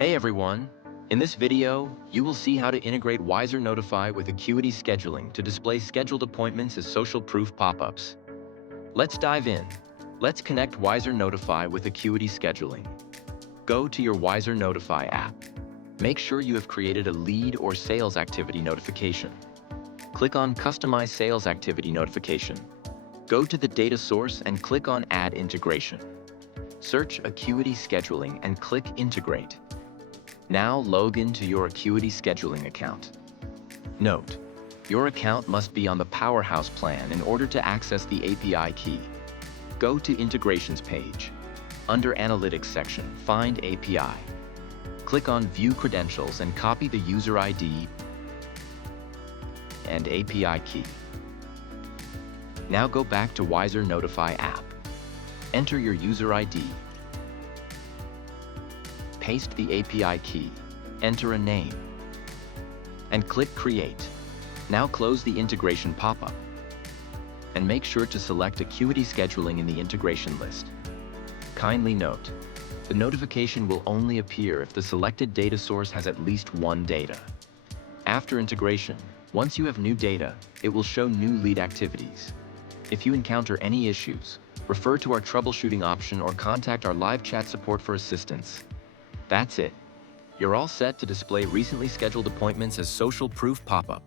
Hey everyone! In this video, you will see how to integrate WiserNotify with Acuity Scheduling to display scheduled appointments as social proof pop-ups. Let's dive in. Let's connect WiserNotify with Acuity Scheduling. Go to your WiserNotify app. Make sure you have created a lead or sales activity notification. Click on Customize Sales Activity Notification. Go to the data source and click on Add Integration. Search Acuity Scheduling and click Integrate. Now log into your Acuity Scheduling account. Note, your account must be on the Powerhouse plan in order to access the API key. Go to Integrations page. Under Analytics section, find API. Click on View Credentials and copy the user ID and API key. Now go back to WiserNotify app. Enter your user ID. Paste the API key, enter a name, and click Create. Now close the integration pop-up, and make sure to select Acuity Scheduling in the integration list. Kindly note, the notification will only appear if the selected data source has at least one data. After integration, once you have new data, it will show new lead activities. If you encounter any issues, refer to our troubleshooting option or contact our live chat support for assistance. That's it. You're all set to display recently scheduled appointments as social proof pop-up.